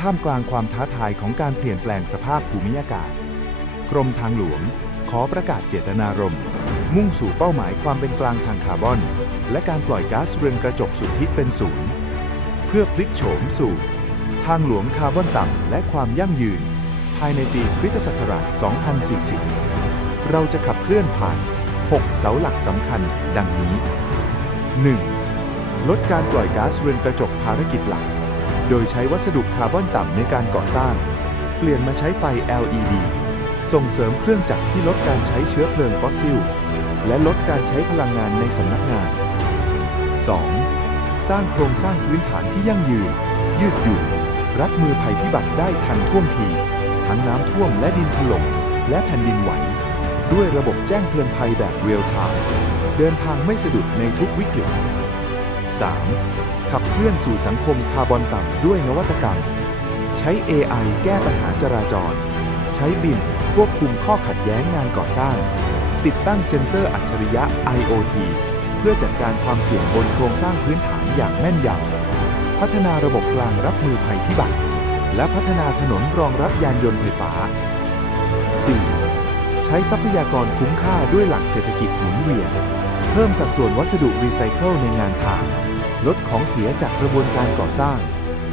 ท่ามกลางความท้าทายของการเปลี่ยนแปลงสภาพภูมิอากาศ กรมทางหลวง ขอประกาศเจตนารมณ์มุ่งสู่เป้าหมายความเป็นกลางทางคาร์บอน และการปล่อยก๊าซเรือนกระจกสุทธิเป็นศูนย์ เพื่อพลิกโฉมสู่ ทางหลวงคาร์บอนต่ำและความยั่งยืน ภายในปีคริสตศักราช 2040 เราจะขับเคลื่อนผ่าน 6 เสาหลักสำคัญดังนี้ 1. ลดการปล่อยก๊าซเรือนกระจกภารกิจหลัก โดยใช้วัสดุคาร์บอนต่ำในการก่อสร้าง เปลี่ยนมาใช้ไฟ LED ส่งเสริมเครื่องจักรที่ลดการใช้เชื้อเพลิงฟอสซิล และลดการใช้พลังงานในสำนักงาน 2. สร้างโครงสร้างพื้นฐานที่ยั่งยืน ยืดหยุ่นรับมือภัยพิบัติได้ทันท่วงที ทั้งน้ำท่วมและดินถล่มและแผ่นดินไหว ด้วยระบบแจ้งเตือนภัยแบบเรียลไทม์เดินทางไม่สะดุดในทุกวิกฤต 3. ขับเคลื่อนสู่สังคมคาร์บอนต่ำด้วยนวัตกรรม ใช้ AI แก้ปัญหาจราจร ใช้บิมควบคุมข้อขัดแย้งงานก่อสร้าง ติดตั้งเซ็นเซอร์อัจฉริยะ IoT เพื่อจัดการความเสี่ยงบนโครงสร้างพื้นฐานอย่างแม่นยำพัฒนาระบบกลางรับมือภัยพิบัติ และพัฒนาถนนรองรับยานยนต์ไฟฟ้า 4. ใช้ทรัพยากรคุ้มค่าด้วยหลักเศรษฐกิจหมุนเวียน เพิ่มสัดส่วนวัสดุรีไซเคิลในงานทาง ลดของเสียจากกระบวนการก่อสร้าง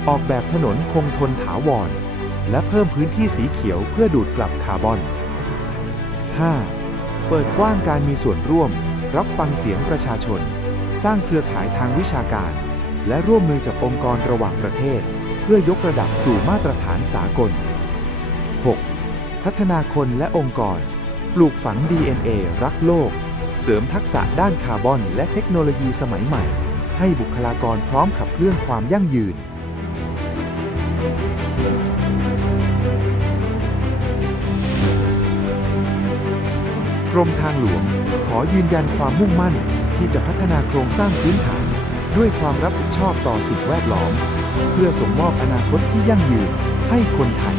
ออกแบบถนนคงทนถาวร และเพิ่มพื้นที่สีเขียวเพื่อดูดกลับคาร์บอน 5. เปิดกว้างการมีส่วนร่วม รับฟังเสียงประชาชน สร้างเครือข่ายทางวิชาการ และร่วมมือจากองค์กรระหว่างประเทศ เพื่อยกระดับสู่มาตรฐานสากล 6. พัฒนาคนและองค์กร ปลูกฝัง DNA รักโลก เสริมทักษะด้านคาร์บอนและเทคโนโลยีสมัยใหม่ ให้บุคลากรพร้อมขับเคลื่อนความยั่งยืน กรมทางหลวง ขอยืนยันความมุ่งมั่นที่จะพัฒนาโครงสร้างพื้นฐาน ด้วยความรับผิดชอบต่อสิ่งแวดล้อม เพื่อส่งมอบอนาคตที่ยั่งยืนให้คนไทย